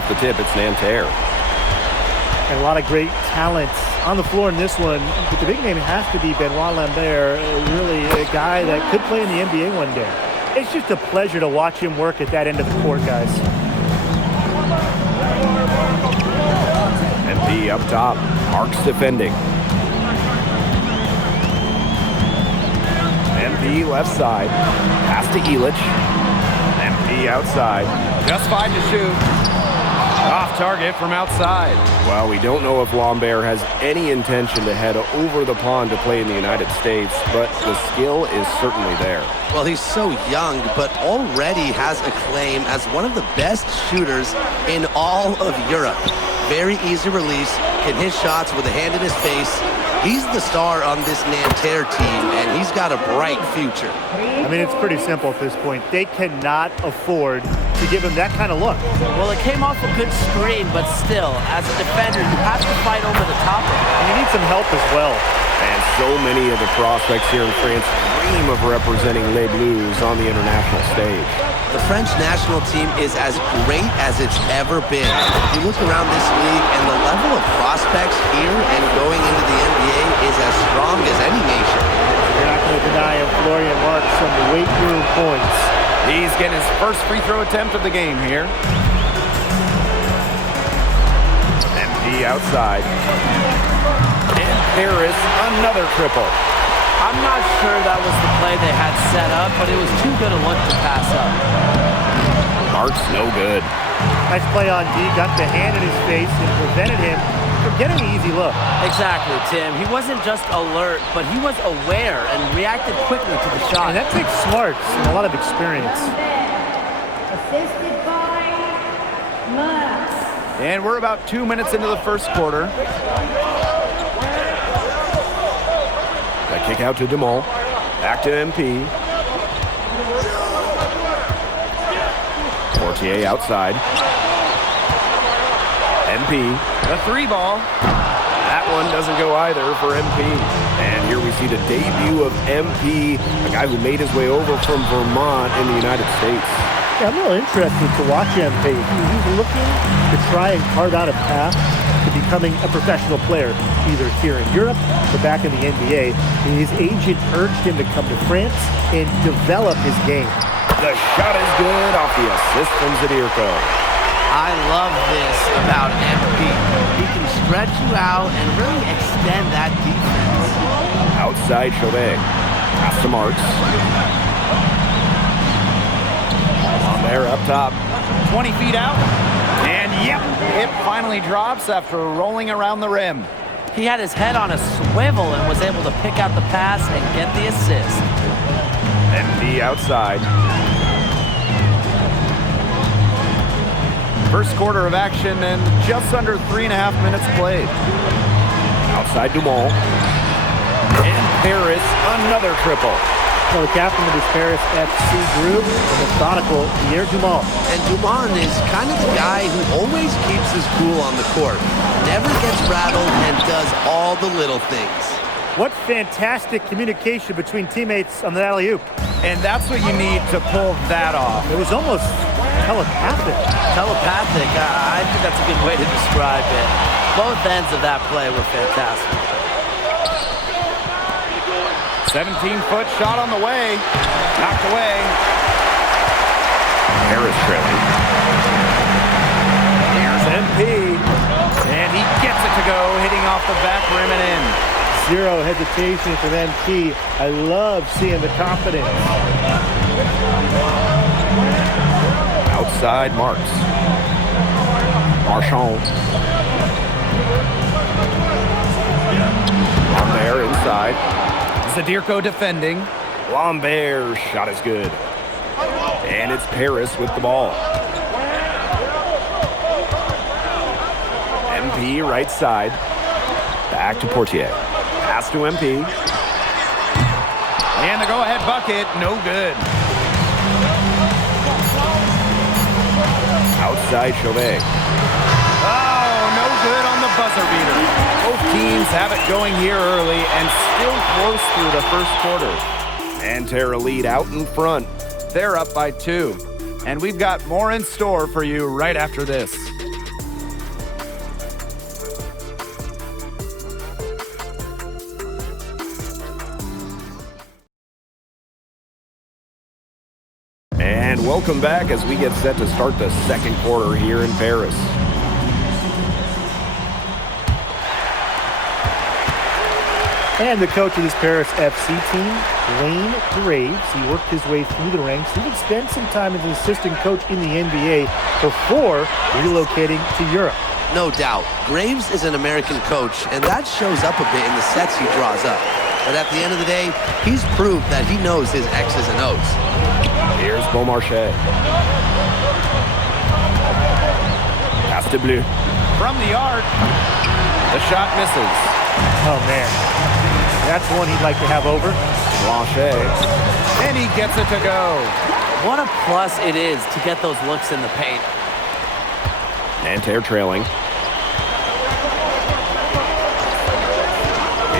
off the tip, it's Nanterre. And a lot of great talent on the floor in this one. But the big name has to be Benoit Lambert, really a guy that could play in the NBA one day. It's just a pleasure to watch him work at that end of the court, guys. MP up top. Marks defending. MP left side. Pass to Illich. MP outside. Just fine to shoot. Off target from outside. Well, we don't know if Lambert has any intention to head over the pond to play in the United States, but the skill is certainly there. Well, he's so young, but already has a claim as one of the best shooters in all of Europe. Very easy release, can hit shots with a hand in his face. He's the star on this Nanterre team, and he's got a bright future. I mean, it's pretty simple at this point. They cannot afford to give him that kind of look. Well, it came off a good screen, but still, as a defender, you have to fight over the top of it. And you need some help as well. And so many of the prospects here in France dream of representing Les Bleus on the international stage. The French national team is as great as it's ever been. You look around this league, and the level of prospects here and going into the NBA is as strong as any nation. You're not going to deny him, Florian Marks, some weight room points. He's getting his first free throw attempt of the game here. MP outside. And Paris, another triple. I'm not sure that was the play they had set up, but it was too good a look to pass up. Marks no good. Nice play on D, got the hand in his face and prevented him from getting an easy look. Exactly, Tim. He wasn't just alert, but he was aware and reacted quickly to the shot. And that takes smarts and a lot of experience. Assisted by Marks. And we're about 2 minutes into the first quarter. That kick out to Dumont. Back to MP. Portier outside. MP. The three ball. That one doesn't go either for MP. And here we see the debut of MP, a guy who made his way over from Vermont in the United States. Yeah, I'm really interested to watch MP. He's looking to try and carve out a path to becoming a professional player, either here in Europe or back in the NBA. His agent urged him to come to France and develop his game. The shot is good off the assist from Zadirko. I love this about MP. He can stretch you out and really extend that defense. Outside Chauvet. Pass to Marks. On there up top. 20 feet out. And yep, it finally drops after rolling around the rim. He had his head on a swivel and was able to pick out the pass and get the assist. MP outside. First quarter of action and just under 3.5 minutes played. Outside Dumont. And Paris, another triple. So the captain of this Paris FC group, the methodical Pierre Dumont. And Dumont is kind of the guy who always keeps his cool on the court. Never gets rattled and does all the little things. What fantastic communication between teammates on the alley-oop. And that's what you need to pull that off. It was almost telepathic. Telepathic, I think that's a good way to describe it. Both ends of that play were fantastic. 17-foot shot on the way. Knocked away. Paris trailing. Here's MP. And he gets it to go, hitting off the back rim and in. Zero hesitation from MP. I love seeing the confidence. Outside Marks. Marchand. On there inside. Zadirko defending. Lambert's shot is good. And it's Paris with the ball. MP right side. Back to Portier. Pass to MP. And the go-ahead bucket, no good. Outside Chauvet. Oh, no good on the buzzer beater. Both teams have it going here early and still close through the first quarter. Nanterre lead out in front. They're up by 2. And we've got more in store for you right after this. And welcome back as we get set to start the second quarter here in Paris. And the coach of this Paris FC team, Wayne Graves, he worked his way through the ranks. He would spend some time as an assistant coach in the NBA before relocating to Europe. No doubt. Graves is an American coach, and that shows up a bit in the sets he draws up. But at the end of the day, he's proved that he knows his X's and O's. Here's Beaumarchais. Pass to Bleu. From the arc, the shot misses. Oh, man. That's one he'd like to have over. Blanchet. And he gets it to go. What a plus it is to get those looks in the paint. Nanterre trailing.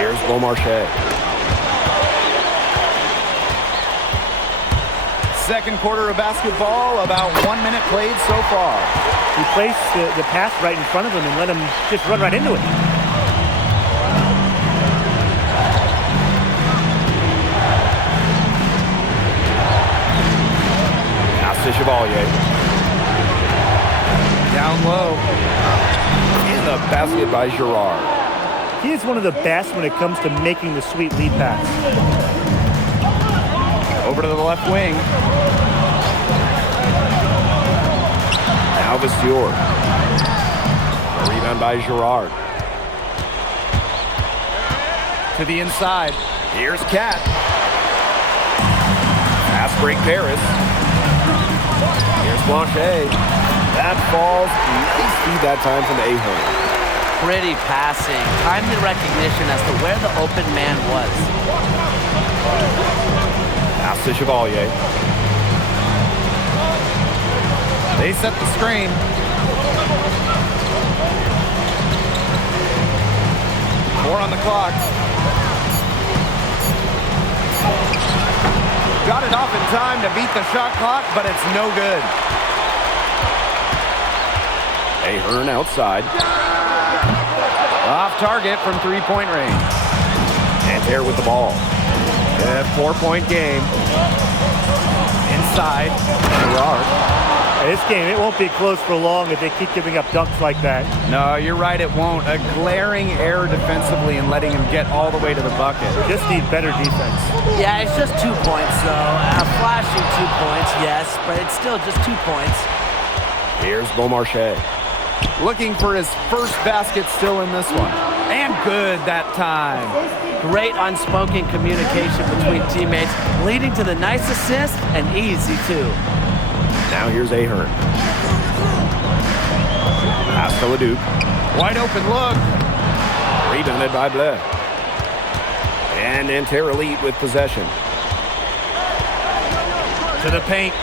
Here's Beaumarchais. Second quarter of basketball, about 1 minute played so far. He placed the pass right in front of him and let him just run right into it. Pass to Chevalier. Down low. And the basket by Girard. He is one of the best when it comes to making the sweet lead pass. Over to the left wing. Now Vasseur. A rebound by Girard. To the inside. Here's Cat. Pass break Paris. Here's Blanchet. That falls. Nice feed that time from Ahern. Pretty passing. Timely recognition as to where the open man was. Pass to Chevalier. They set the screen. Four on the clock. Got it off in time to beat the shot clock, but it's no good. Ahern outside. Off target from three-point range. Nanterre with the ball. A 4-point game. Inside. Girard. This game, it won't be close for long if they keep giving up dunks like that. No, you're right, it won't. A glaring error defensively and letting him get all the way to the bucket. Just need better defense. Yeah, it's just 2 points, though. A flashy 2 points, yes, but it's still just 2 points. Here's Beaumarchais. Looking for his first basket still in this one. And good that time. Great unspoken communication between teammates, leading to the nice assist and easy, too. Now here's Ahern. Pass to Leduc. Wide open look. Rebounded by Bleu. And Nanterre elite with possession. To the paint.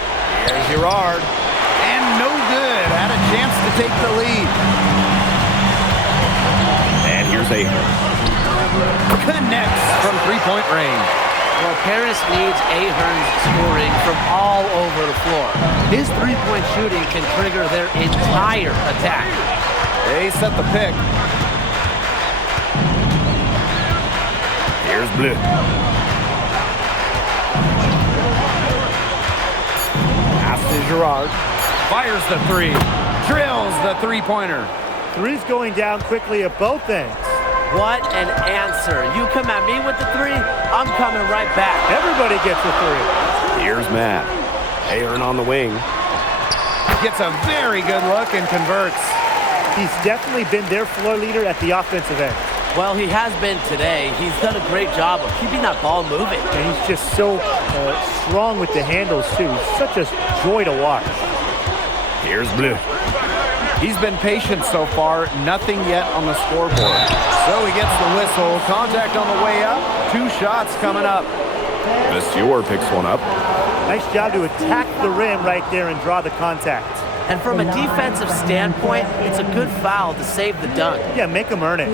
Here's Girard. And no good. Had a chance to take the lead. And here's Ahern. Connects from three-point range. Well, Paris needs Ahern's scoring from all over the floor. His three-point shooting can trigger their entire attack. They set the pick. Here's Bleu. Pass to Girard. Fires the three. Drills the three-pointer. Three's going down quickly at both ends. What an answer. You come at me with the three, I'm coming right back. Everybody gets a three. Here's Matt. Ahern on the wing. Gets a very good look and converts. He's definitely been their floor leader at the offensive end. Well, he has been today. He's done a great job of keeping that ball moving. And he's just so strong with the handles, too. Such a joy to watch. Here's Bleu. He's been patient so far. Nothing yet on the scoreboard. So he gets the whistle. Contact on the way up. 2 shots coming up. Vasseur picks one up. Nice job to attack the rim right there and draw the contact. And from a defensive standpoint, it's a good foul to save the dunk. Yeah, make him earn it.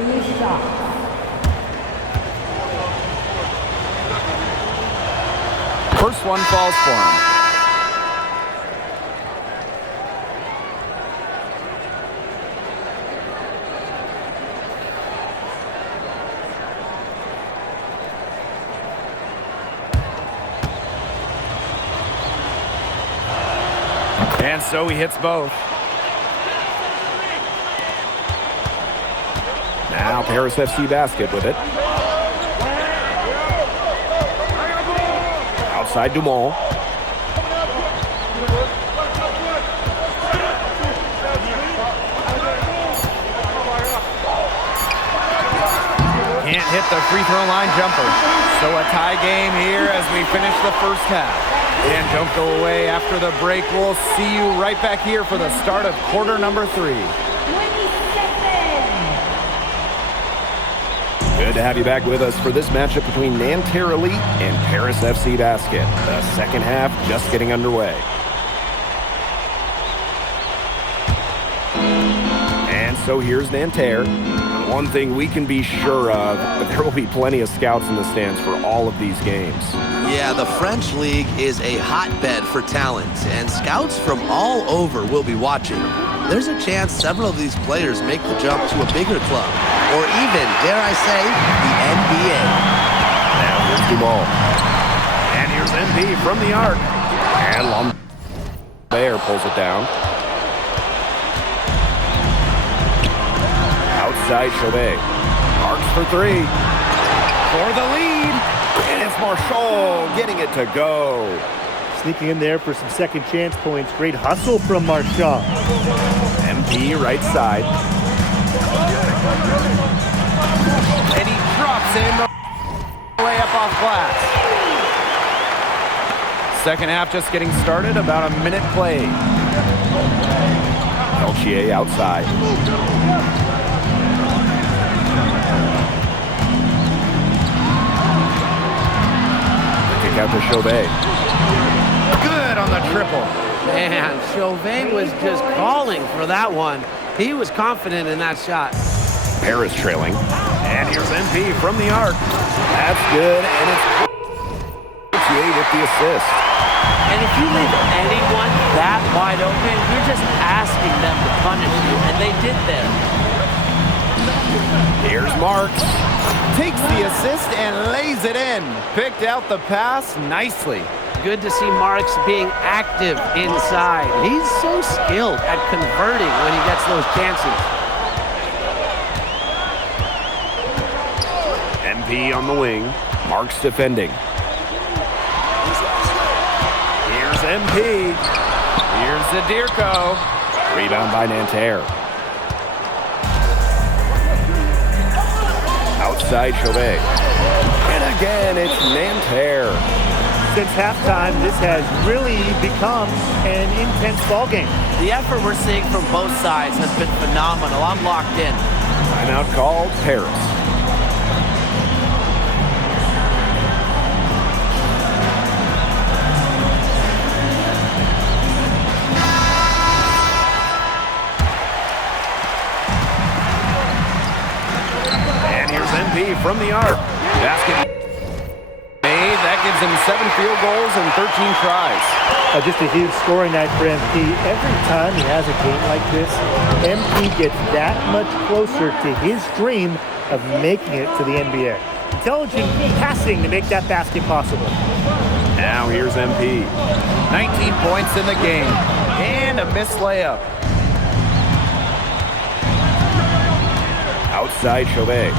First one falls for him. And so he hits both. Now Paris FC basket with it. Outside Dumont. Can't hit the free throw line jumper. So a tie game here as we finish the first half. And don't go away after the break. We'll see you right back here for the start of quarter number 3. 27. Good to have you back with us for this matchup between Nanterre Elite and Paris FC Basket. The second half just getting underway. And so here's Nanterre. One thing we can be sure of, there will be plenty of scouts in the stands for all of these games. Yeah, the French League is a hotbed for talent, and scouts from all over will be watching. There's a chance several of these players make the jump to a bigger club, or even, dare I say, the NBA. Now here's Dumont. And here's MP from the arc. And Lambert pulls it down. Outside Chauvet. Marks for 3. For the lead. And it's Marchand getting it to go. Sneaking in there for some second chance points. Great hustle from Marchand. MP right side. And he drops in the layup off glass. Second half just getting started. About a minute played. Peltier outside. Kick out to Chauvet. Good on the triple. Man, Chauvet was just calling for that one. He was confident in that shot. Paris trailing. And here's MP from the arc. That's good, and it's Peltier with the assist. And if you leave anyone that wide open, you're just asking them to punish you, and they did there. Here's Marks. Takes the assist and lays it in. Picked out the pass nicely. Good to see Marks being active inside. He's so skilled at converting when he gets those chances. MP on the wing. Marks defending. Here's MP. Here's Zadirko. Rebound by Nanterre. Outside Chauvet. And again, it's Nanterre. Since halftime, this has really become an intense ball game. The effort we're seeing from both sides has been phenomenal. I'm locked in. Timeout called, Paris. And here's MP from the arc. Basket made. That gives him 7 field goals and 13 tries. Just a huge scoring night for MP. Every time he has a game like this, MP gets that much closer to his dream of making it to the NBA. Intelligent passing to make that basket possible. Now here's MP. 19 points in the game. And a missed layup. Outside Chauvet.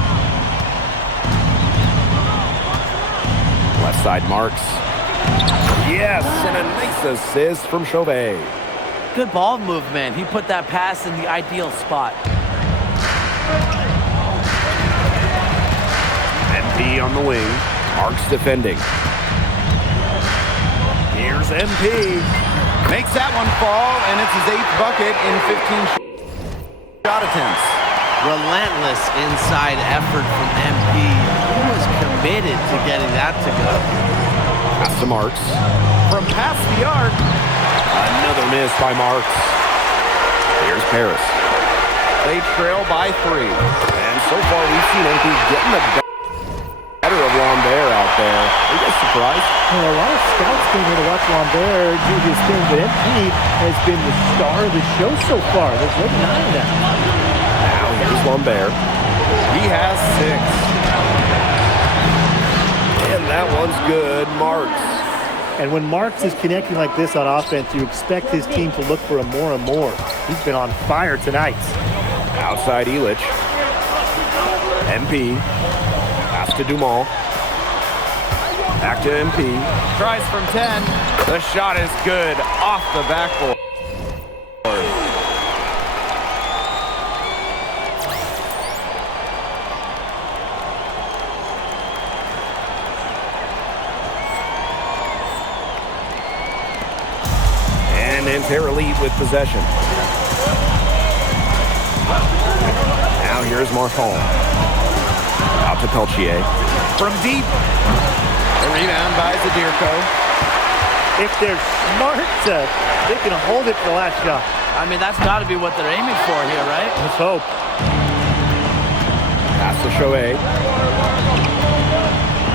Left side Marks. Yes, and a nice assist from Chauvet. Good ball movement. He put that pass in the ideal spot. MP on the wing. Marks defending. Here's MP. Makes that one fall, and it's his 8th bucket in 15 shot attempts. Relentless inside effort from MP. He was committed to getting that to go. Pass to Marks. From past the arc. Another miss by Marks. Here's Paris. They trail by 3. And so far we've seen MP getting the better of Lambert out there. Are you guys surprised? A lot of scouts came here to watch Lambert do his thing, but MP has been the star of the show so far. There's no denying that. Now here's Lambert. He has 6. And that one's good. Marks. And when Marks is connecting like this on offense, you expect his team to look for him more and more. He's been on fire tonight. Outside Elich. MP. Pass to Dumal. Back to MP. Tries from 10. The shot is good off the backboard. And Nanterre lead with possession. Now here's Marshall. Out to Peltier. From deep. The rebound by Zadirko. If they're smart, they can hold it for the last shot. I mean, that's got to be what they're aiming for here, right? Let's hope. Pass to Shohei.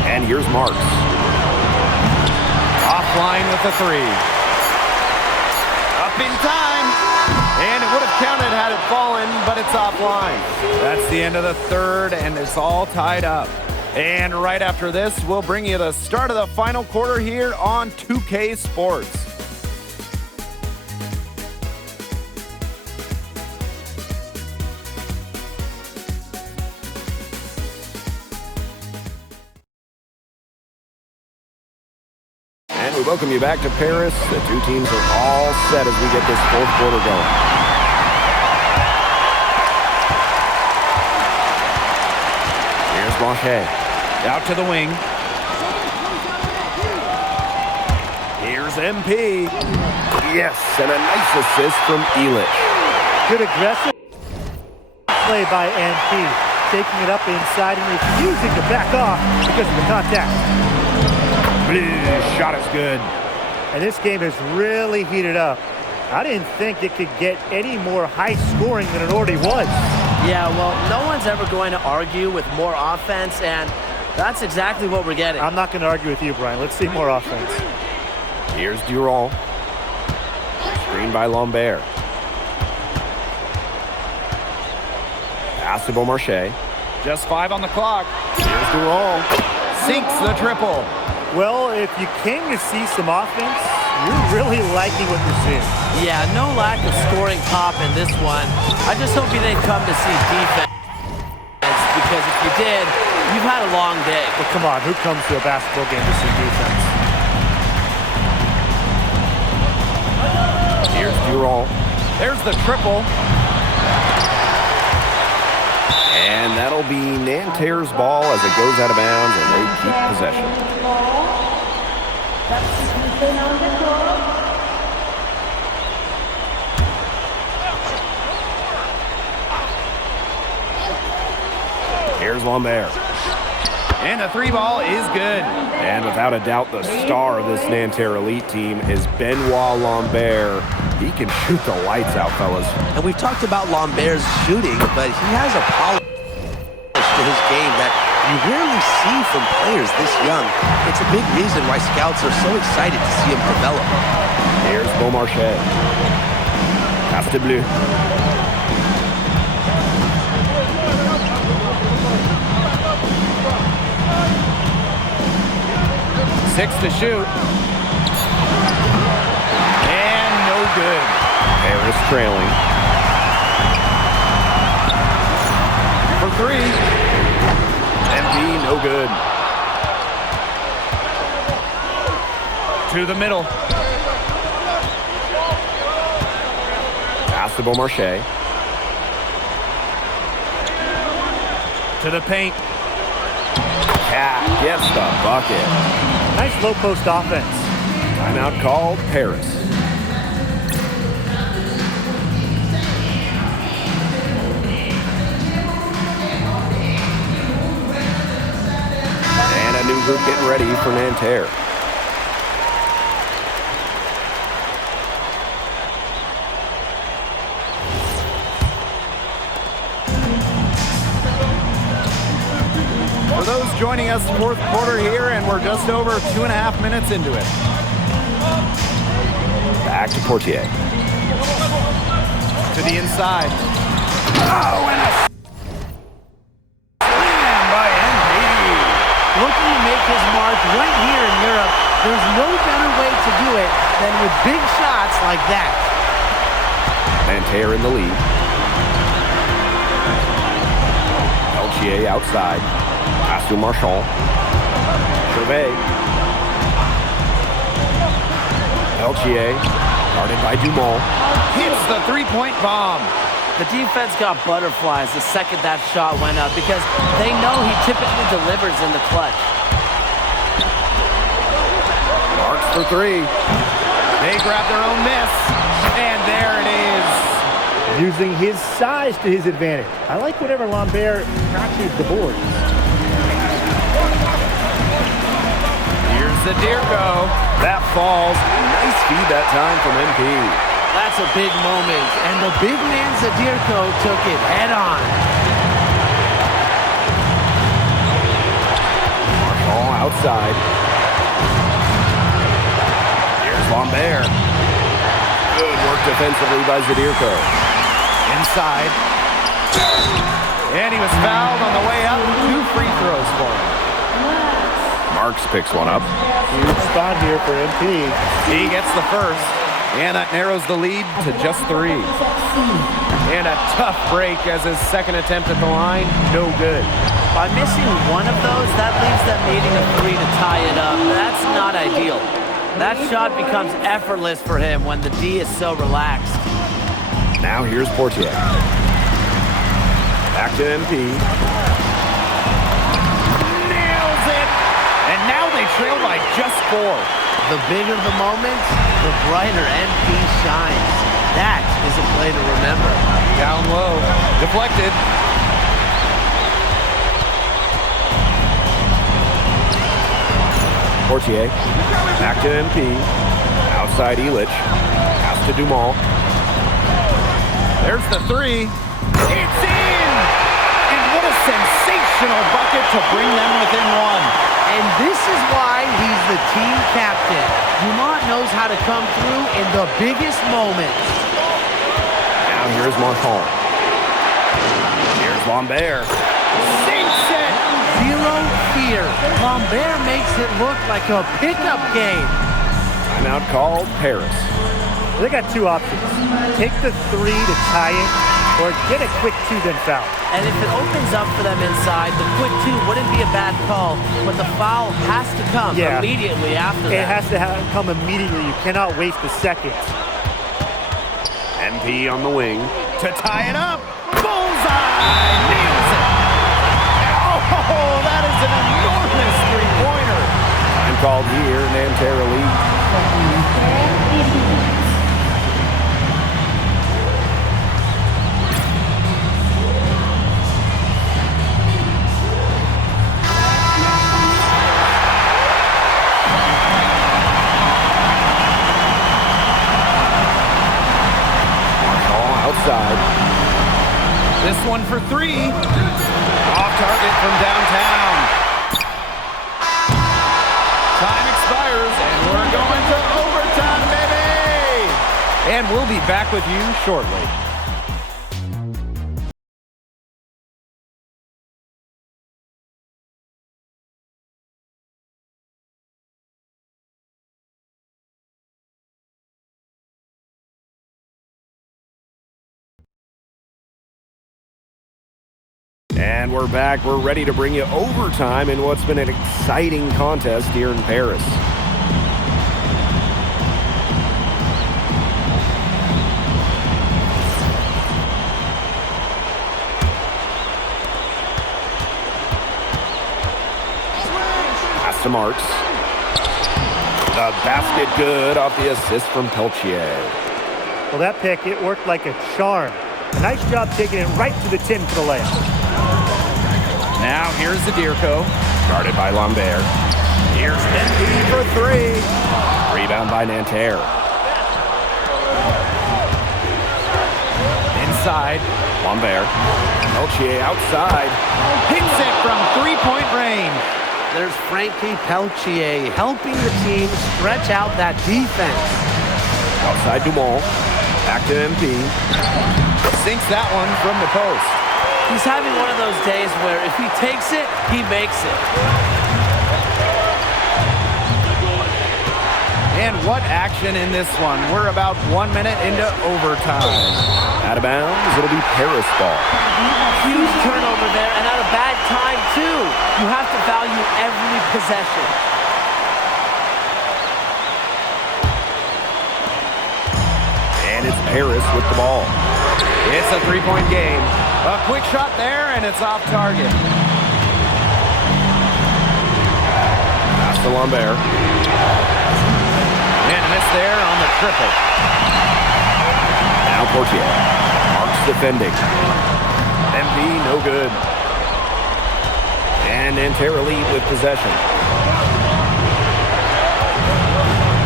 And here's Marks. Offline with the three. Up in time. And it would have counted had it fallen, but it's offline. That's the end of the third, and it's all tied up. And right after this, we'll bring you the start of the final quarter here on 2K Sports. And we welcome you back to Paris. The two teams are all set as we get this fourth quarter going. Here's Blanchet. Out to the wing. Here's MP. Yes, and a nice assist from Elich. Good aggressive play by MP. Taking it up inside and refusing to back off because of the contact. Shot is good. And this game has really heated up. I didn't think it could get any more high scoring than it already was. Yeah, well, no one's ever going to argue with more offense, and that's exactly what we're getting. I'm not going to argue with you, Brian. Let's see more offense. Here's Durand. Screened by Lambert. Pass to Beaumarchais. Just 5 on the clock. Here's Durand. Sinks the triple. Well, if you came to see some offense, you're really liking what you're seeing. Yeah, no lack of scoring pop in this one. I just hope you didn't come to see defense, because if you did, you've had a long day. Well, come on, who comes to a basketball game to see defense? Here's Durand. There's the triple. And that'll be Nanterre's ball as it goes out of bounds, and they keep possession. Here's Lambert. And the 3 ball is good. And without a doubt, the star of this Nanterre elite team is Benoit Lambert. He can shoot the lights out, fellas. And we've talked about Lambert's shooting, but he has a polish to his game that you rarely see from players this young. It's a big reason why scouts are so excited to see him develop. Here's Beaumarchais. Pass to Bleu. 6 to shoot. And no good. Paris trailing. For 3. MP, no good. To the middle. Pass to Beaumarchais. To the paint. Cat gets the bucket. Nice low post offense. Timeout called, Paris. And a new group getting ready for Nanterre. For those joining us, fourth quarter here, and we're just over 2.5 minutes into it. Back to Portier. To the inside. Oh, and a slam by NP. Looking to make his mark right here in Europe. There's no better to do it than with big shots like that. Nanterre in the lead. Peltier outside. Pass to Marchand. Gervais. Peltier, guarded by Dumont. Hits the three-point bomb. The defense got butterflies the second that shot went up because they know he typically delivers in the clutch. Marks for three. They grab their own miss, and there it is. Using his size to his advantage. I like whenever Lambert crashes the board. Here's the Dirko. That falls. Nice feed that time from MP. That's a big moment, and the big man Zadirko took it head on. Marchand outside. Here's Lambert. Good work defensively by Zadirko. Inside. And he was fouled on the way up. 2 free throws for him. Marks picks one up. Huge spot here for MP. He gets the first. And that narrows the lead to just 3. And a tough break as his second attempt at the line, no good. By missing one of those, that leaves them needing a 3 to tie it up. That's not ideal. That shot becomes effortless for him when the D is so relaxed. Now here's Portier. Back to MP. Nails it! And now they trail by just 4. The bigger the moment, the brighter MP shines. That is a play to remember. Down low. Deflected. Portier. Back to MP. Outside Illich. Pass to Dumont. There's the 3. It's in! And what a sensational bucket to bring them within 1. And this is why he's the team captain. Dumont knows how to come through in the biggest moments. Now here's Marchand. Here's Lambert. Sinks it! Zero fear. Lambert makes it look like a pickup game. Timeout called Paris. They got 2 options. Take the 3 to tie it, or get a quick 2 then foul. And if it opens up for them inside, the quick 2 wouldn't be a bad call, but the foul has to come immediately after that. It has to come immediately. You cannot waste a second. MP on the wing. To tie it up. Bullseye! Nails it! Oh, that is an enormous three-pointer. Time called here. Nanterre lead. Outside. This one for 3. Off target from downtown. Time expires, and we're going to overtime, baby! And we'll be back with you shortly. And we're back. We're ready to bring you overtime in what's been an exciting contest here in Paris. Pass to Marks. The basket good off the assist from Peltier. Well, that pick, it worked like a charm. A nice job taking it right to the tin for the layup. Now here's the Dirko. Guarded by Lambert. Here's MP for 3. Rebound by Nanterre. Inside. Lambert. Peltier outside. Hits it from 3-point range. There's Frankie Peltier helping the team stretch out that defense. Outside Dumont. Back to MP. Sinks that one from the post. He's having one of those days where if he takes it, he makes it. And And what action in this one. We're about 1 minute into overtime. Out of bounds, it'll be Paris ball. Huge turnover there, and at a bad time, too. You have to value every possession. And it's Paris with the ball. It's a three-point game. A quick shot there, and it's off target. Pass to Lambert. And a miss there on the triple. Now Portier. Marks defending. MP, no good. And Nanterre lead with possession.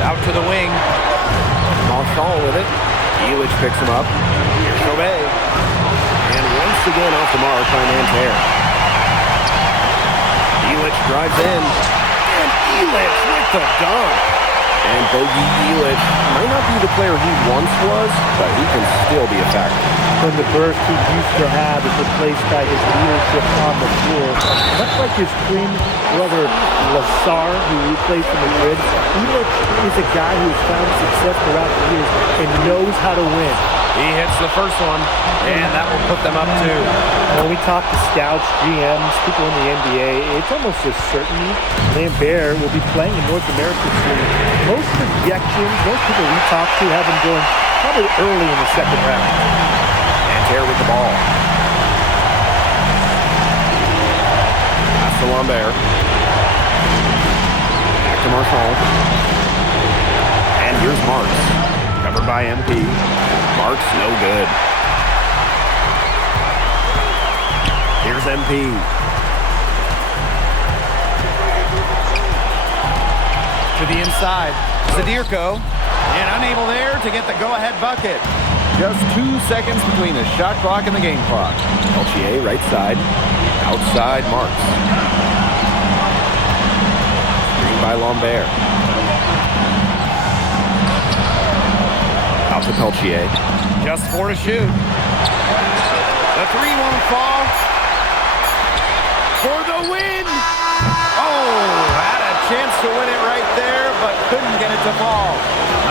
Out to the wing. Marchand with it. Elich picks him up. Here's Chauvet. And once again off the mark by Nanterre. Elich drives in. And Elich with the dunk. And Bogey Elich might not be the player he once was, but he can still be a factor. When the burst he used to have is replaced by his leadership on the floor. Much like his twin brother Lazar, who played for Madrid, Elich is a guy who has found success throughout the years and knows how to win. He hits the first one, and that will put them up two. When we talk to scouts, GMs, people in the NBA, it's almost a certainty Lambert will be playing in North America soon. Most projections, most people we talk to have him going probably early in the second round. Nanterre with the ball. Pass to Lambert. Back to Marchand. And here's Marks. Covered by MP. Marks no good. Here's MP. To the inside. Zadirko. And unable there to get the go-ahead bucket. Just 2 seconds between the shot clock and the game clock. Peltier right side. Outside Marks. Screen by Lambert. Out to Peltier. Just 4 to shoot. The three won't fall. For the win! Oh, had a chance to win it right there, but couldn't get it to fall.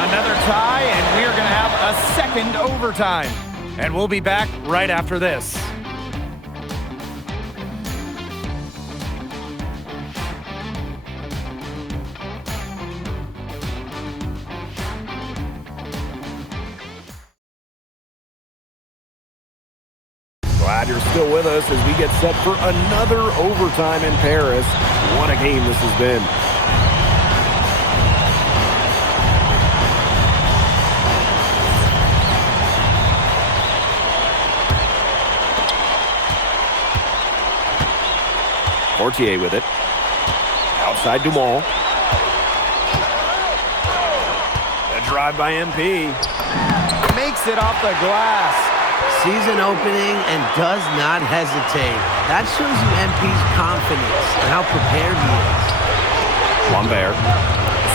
Another tie, and we're going to have a second overtime. And we'll be back right after this. Glad you're still with us as we get set for another overtime in Paris. What a game this has been. Portier with it. Outside Dumont. A drive by MP. Makes it off the glass. Season opening and does not hesitate. That shows you MP's confidence and how prepared he is. Lambert.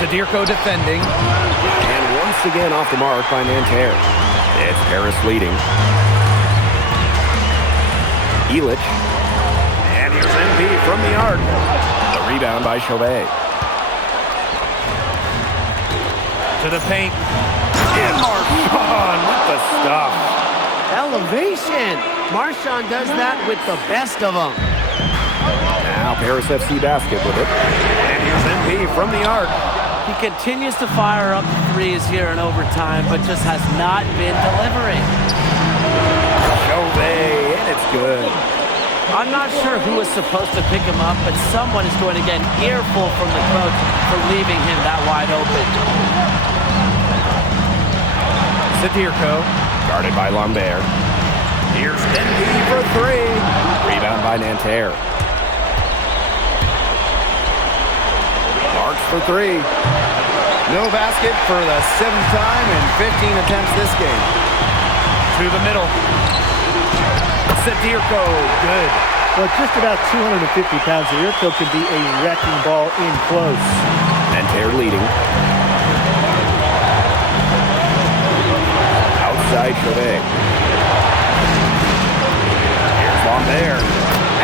Zadirko defending. And once again off the mark by Nanterre. It's Paris leading. Elich. And here's MP from the arc. The rebound by Chauvet. To the paint. And Marchand with the stuff. Elevation. Marchand does that with the best of them. Now Paris FC basket with it. And here's MP from the arc. He continues to fire up threes here in overtime, but just has not been delivering. Chauvet, and it's good. I'm not sure who is supposed to pick him up, but someone is going to get an earful from the coach for leaving him that wide open. Zadirko. Guarded by Lambert. Here's MP for three. Rebound by Nanterre. Marks for three. No basket for the 7th time in 15 attempts this game. To the middle. Zadirko, good. Well, just about 250 pounds, Zadirko can be a wrecking ball in close. Nanterre leading. Outside Chauvet. Here's Lambert.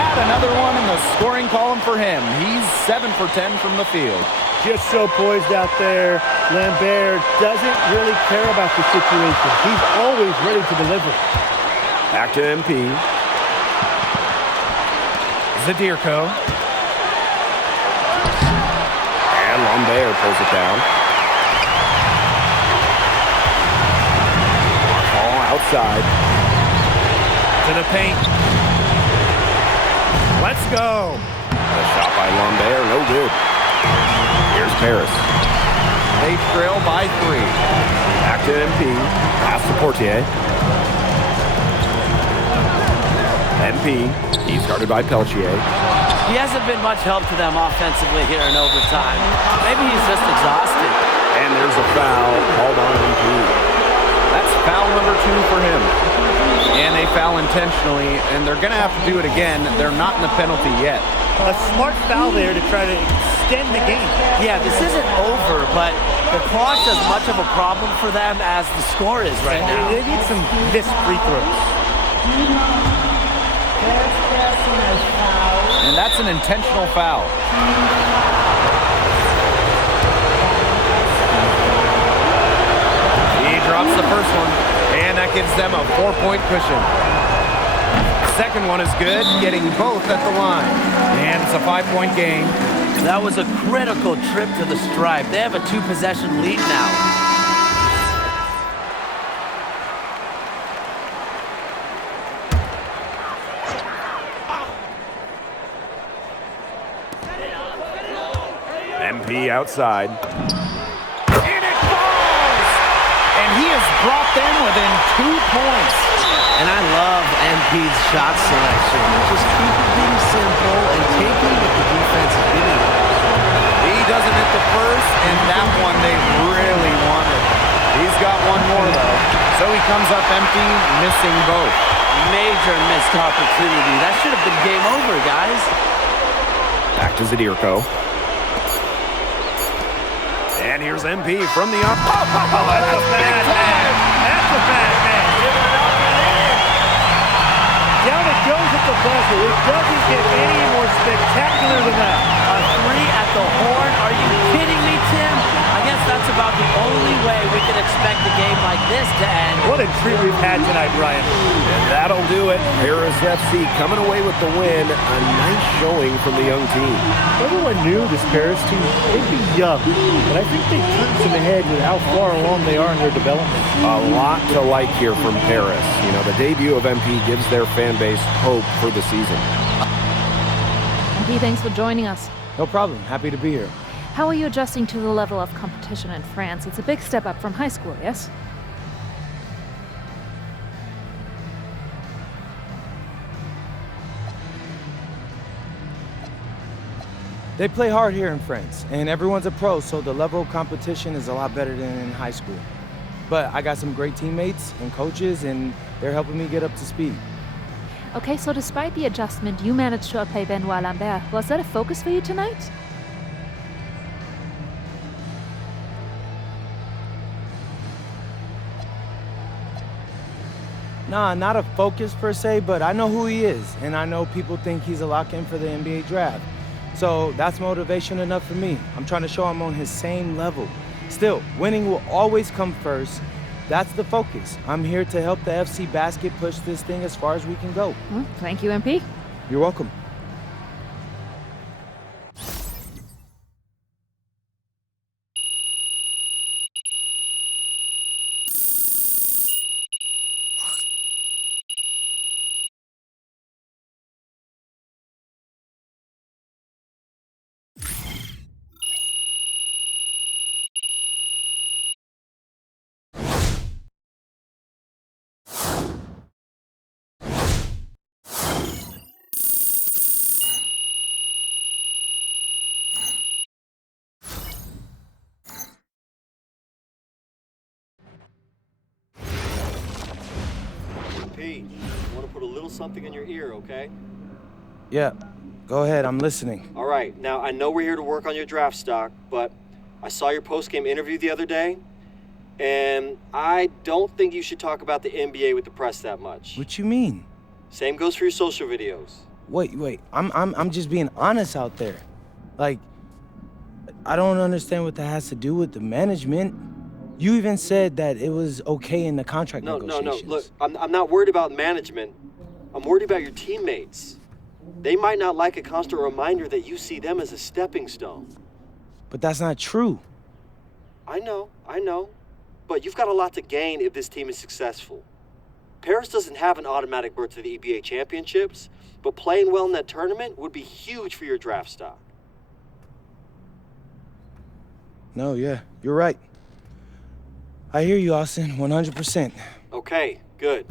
Add another one in the scoring column for him. He's 7 for 10 from the field. Just so poised out there, Lambert doesn't really care about the situation. He's always ready to deliver. Back to MP. Zadirko. And Lambert pulls it down. Ball outside. To the paint. Let's go. A shot by Lambert, no good. Here's Paris. They trail by 3. Back to MP. Pass to Portier. MP. He's guarded by Peltier. He hasn't been much help to them offensively here in overtime. Maybe he's just exhausted. And there's a foul called on MP. That's foul number 2 for him. And they foul intentionally, and they're going to have to do it again. They're not in the penalty yet. A smart foul there to try to extend the game. Yeah, this isn't over, but the clock's as much of a problem for them as the score is right now. They need some missed free throws. And that's an intentional foul. He drops the first one, and that gives them a 4-point cushion. Second one is good, getting both at the line. And it's a 5-point game. That was a critical trip to the stripe. They have a 2-possession lead now. MP outside. And it falls! And he has brought them within 2 points. And I love MP's shot selection. Just keep it being simple and taking what the defense is giving him. He doesn't hit the first, and that one they really wanted. He's got one more, though. So he comes up empty, missing both. Major missed opportunity. That should have been game over, guys. Back to Zadirko. And here's MP from the up. That's a bad man. That's a bad man. Down it goes at the buzzer. It doesn't get any more spectacular than that. A 3 at the horn? Are you kidding me, Tim? I guess that's about the only way we can expect a game like this to end. What a treat we've had tonight, Brian. And that'll do it. Paris FC coming away with the win. A nice showing from the young team. Everyone knew this Paris team, they'd be young, but I think they turned some ahead with how far along they are in their development. A lot to like here from Paris. You know, the debut of MP gives their fan base hope for the season. MP, thanks for joining us. No problem. Happy to be here. How are you adjusting to the level of competition in France? It's a big step up from high school, yes? They play hard here in France, and everyone's a pro, so the level of competition is a lot better than in high school. But I got some great teammates and coaches, and they're helping me get up to speed. Okay, so despite the adjustment, you managed to outplay Benoit Lambert. Was that a focus for you tonight? Nah, not a focus per se, but I know who he is, and I know people think he's a lock-in for the NBA draft. So that's motivation enough for me. I'm trying to show I'm on his same level. Still, winning will always come first. That's the focus. I'm here to help the FC Basket push this thing as far as we can go. Well, thank you, MP. You're welcome. Pete, I want to put a little something in your ear, okay? Yeah, go ahead. I'm listening. All right, now I know we're here to work on your draft stock, but I saw your post-game interview the other day, and I don't think you should talk about the NBA with the press that much. What you mean? Same goes for your social videos. Wait. I'm just being honest out there. Like, I don't understand what that has to do with the management. You even said that it was okay in the contract negotiations. No. Look, I'm not worried about management. I'm worried about your teammates. They might not like a constant reminder that you see them as a stepping stone. But that's not true. I know. But you've got a lot to gain if this team is successful. Paris doesn't have an automatic berth to the EBA championships, but playing well in that tournament would be huge for your draft stock. No, yeah, you're right. I hear you, Austin, 100%. Okay, good.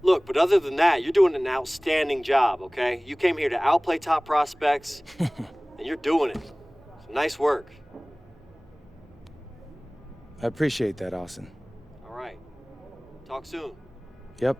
Look, but other than that, you're doing an outstanding job, okay? You came here to outplay top prospects, and you're doing it. So nice work. I appreciate that, Austin. All right. Talk soon. Yep.